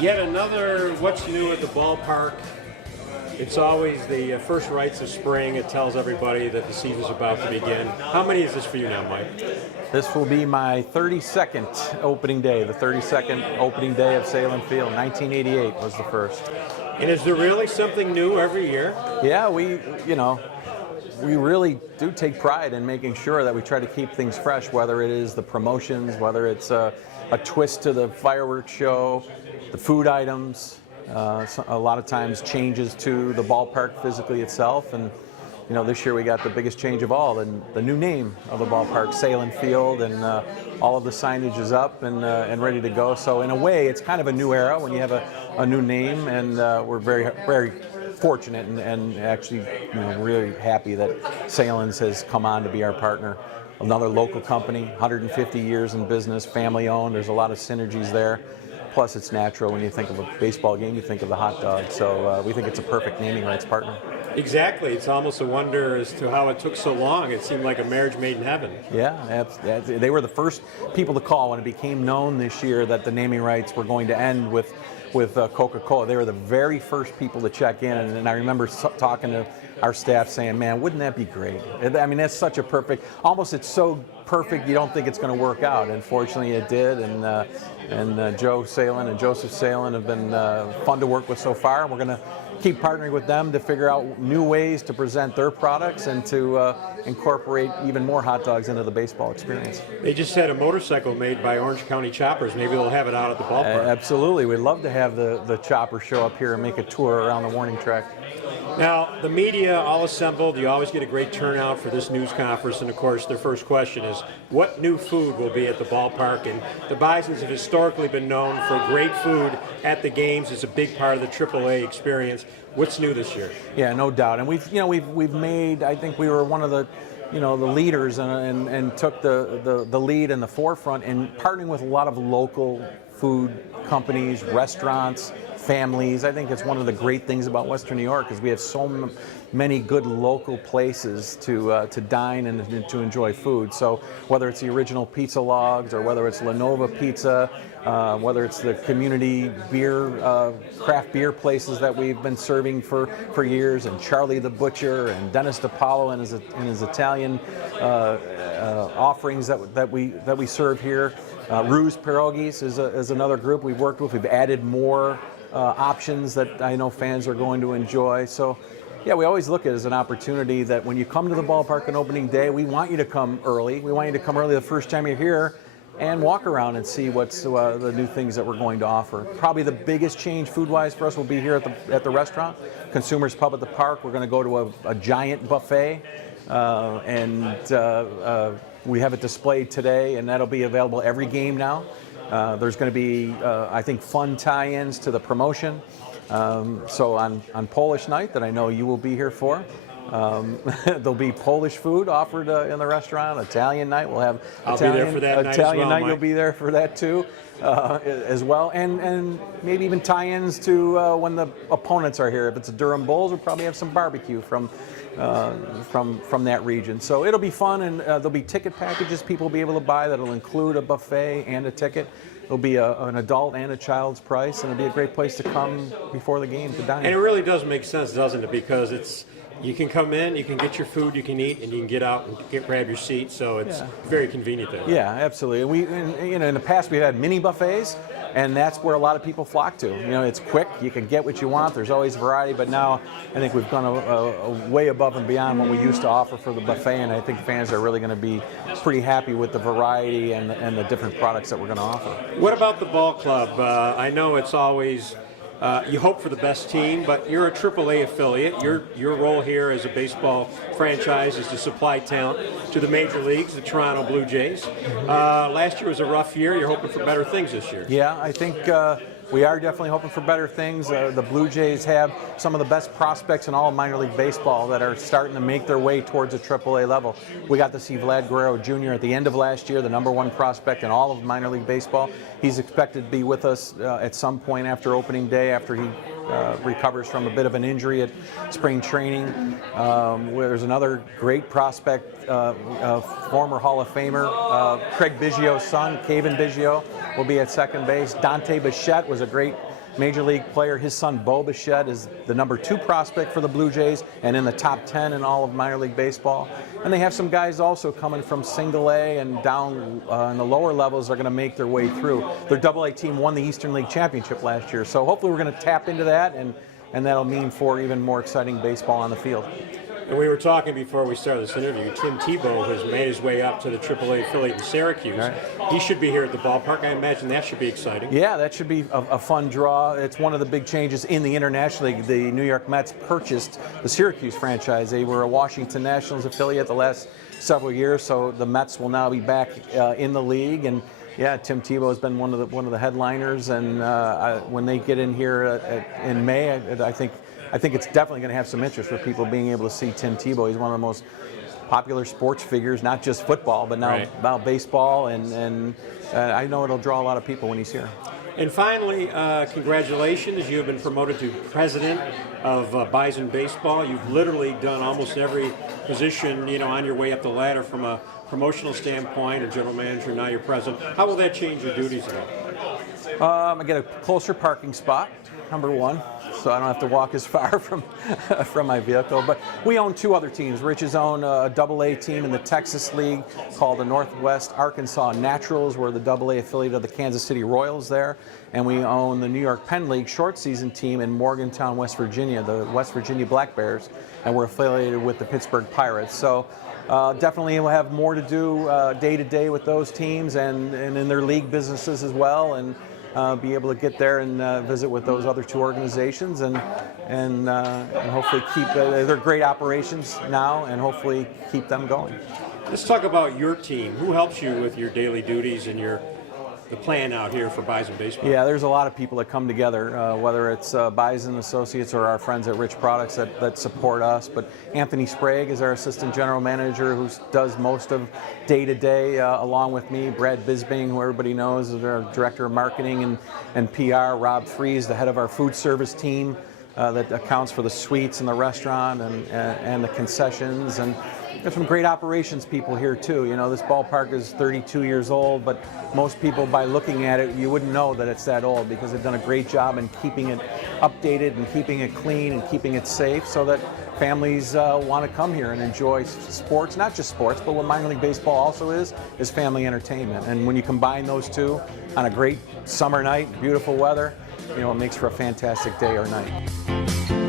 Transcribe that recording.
Yet another what's new at the ballpark. It's always the first rites of spring. It tells everybody that the season's about to begin. How many is this for you now, Mike? This will be my 32nd opening day, the 32nd opening day of Salem Field. 1988 was the first. And is there really something new every year? Yeah, we really do take pride in making sure that we try to keep things fresh, whether it is the promotions, whether it's a twist to the fireworks show, the food items, a lot of times changes to the ballpark physically itself. And this year we got the biggest change of all, and the new name of the ballpark, Salem Field, and all of the signage is up and ready to go. So in a way, it's kind of a new era when you have a new name, and we're very, very fortunate and actually really happy that Salem's has come on to be our partner. Another local company, 150 years in business, family owned. There's a lot of synergies there. Plus, it's natural when you think of a baseball game, you think of the hot dog. So we think it's a perfect naming rights partner. Exactly. It's almost a wonder as to how it took so long. It seemed like a marriage made in heaven. Yeah, they were the first people to call when it became known this year that the naming rights were going to end with Coca-Cola. They were the very first people to check in, and I remember talking to our staff saying, man, wouldn't that be great? I mean, that's such a perfect, almost it's so perfect you don't think it's going to work out. And fortunately it did, and Joe Salen and Joseph Salen have been fun to work with so far, and we're going to keep partnering with them to figure out new ways to present their products and to incorporate even more hot dogs into the baseball experience. They just had a motorcycle made by Orange County Choppers. Maybe they'll have it out at the ballpark. Absolutely. We'd love to have the chopper show up here and make a tour around the warning track. Now, the media all assembled. You always get a great turnout for this news conference, and of course, their first question is, what new food will be at the ballpark? And the Bisons have historically been known for great food at the games. It's a big part of the AAA experience. What's new this year? Yeah, no doubt. And we've made. I think we were one of the the leaders and took the lead in the forefront in partnering with a lot of local food companies, restaurants, families. I think it's one of the great things about Western New York is we have so many good local places to dine and to enjoy food. So whether it's the original pizza logs or whether it's Lenova Pizza, whether it's the community beer, craft beer places that we've been serving for years, and Charlie the Butcher and Dennis DiPaolo and his Italian offerings that we serve here. Rue's Pierogies is another group we've worked with. We've added more options that I know fans are going to enjoy. So, yeah, we always look at it as an opportunity that when you come to the ballpark on opening day, we want you to come early. We want you to come early the first time you're here and walk around and see what's the new things that we're going to offer. Probably the biggest change food-wise for us will be here at the restaurant, Consumers Pub at the Park. We're going to go to a giant buffet, and we have it displayed today, and that'll be available every game now. There's going to be, I think, fun tie-ins to the promotion. So on Polish night, that I know you will be here for, there'll be Polish food offered in the restaurant. Italian night, we'll have I'll be there for that night as well, Italian night, Mike. you'll be there for that too, as well. And maybe even tie-ins to when the opponents are here. If it's a Durham Bulls, we'll probably have some barbecue from that region. So it'll be fun, and there'll be ticket packages people will be able to buy that'll include a buffet and a ticket. It'll be an adult and a child's price, and it'll be a great place to come before the game to dine. And it really does make sense, doesn't it? Because you can come in, you can get your food, you can eat, and you can get out and grab your seat. So it's very convenient there. Yeah, absolutely. In the past we've had mini buffets, and that's where a lot of people flock to. It's quick, you can get what you want, there's always variety, but now I think we've gone a way above and beyond what we used to offer for the buffet, and I think fans are really going to be pretty happy with the variety and the different products that we're going to offer. What about the ball club? I know it's always you hope for the best team, but you're a AAA affiliate. Your role here as a baseball franchise is to supply talent to the major leagues, the Toronto Blue Jays. Last year was a rough year. You're hoping for better things this year. Yeah, I think we are definitely hoping for better things. The Blue Jays have some of the best prospects in all of minor league baseball that are starting to make their way towards a AAA level. We got to see Vlad Guerrero Jr. at the end of last year, the #1 prospect in all of minor league baseball. He's expected to be with us at some point after opening day, after he recovers from a bit of an injury at spring training. There's another great prospect, former Hall of Famer, Craig Biggio's son, Kevin Biggio, will be at second base. Dante Bichette was a great Major League player. His son, Bo Bichette, is the #2 prospect for the Blue Jays and in the top 10 in all of minor league baseball. And they have some guys also coming from single A and down in the lower levels are going to make their way through. Their AA team won the Eastern League Championship last year. So hopefully we're going to tap into that, and that'll mean for even more exciting baseball on the field. And we were talking before we started this interview. Tim Tebow has made his way up to the AAA affiliate in Syracuse. Right. He should be here at the ballpark. I imagine that should be exciting. Yeah, that should be a fun draw. It's one of the big changes in the International League. The New York Mets purchased the Syracuse franchise. They were a Washington Nationals affiliate the last several years, so the Mets will now be back in the league. And yeah, Tim Tebow has been one of the headliners. And when they get in here in May, I think it's definitely going to have some interest for people being able to see Tim Tebow. He's one of the most popular sports figures, not just football, but now about baseball, and I know it'll draw a lot of people when he's here. And finally, congratulations. You have been promoted to president of Bison Baseball. You've literally done almost every position, on your way up the ladder from a promotional standpoint, a general manager, now you're president. How will that change your duties though? I get a closer parking spot, #1, so I don't have to walk as far from my vehicle. But we own 2 other teams. Rich has owned a AA team in the Texas League called the Northwest Arkansas Naturals. We're the AA affiliate of the Kansas City Royals there. And we own the New York Penn League short season team in Morgantown, West Virginia, the West Virginia Black Bears. And we're affiliated with the Pittsburgh Pirates. So definitely we'll have more to do day to day with those teams and in their league businesses as well. And be able to get there and visit with those other 2 organizations and hopefully keep they're great operations now and hopefully keep them going. Let's talk about your team. Who helps you with your daily duties and the plan out here for Bison Baseball? Yeah, there's a lot of people that come together, whether it's Bison Associates or our friends at Rich Products that support us. But Anthony Sprague is our assistant general manager who does most of day-to-day along with me. Brad Bisbing, who everybody knows, is our director of marketing and PR. Rob Fries, the head of our food service team that accounts for the suites and the restaurant and the concessions. And there's some great operations people here too. This ballpark is 32 years old, but most people, by looking at it, you wouldn't know that it's that old because they've done a great job in keeping it updated and keeping it clean and keeping it safe so that families want to come here and enjoy sports, not just sports, but what minor league baseball also is family entertainment. And when you combine those 2 on a great summer night, beautiful weather, it makes for a fantastic day or night.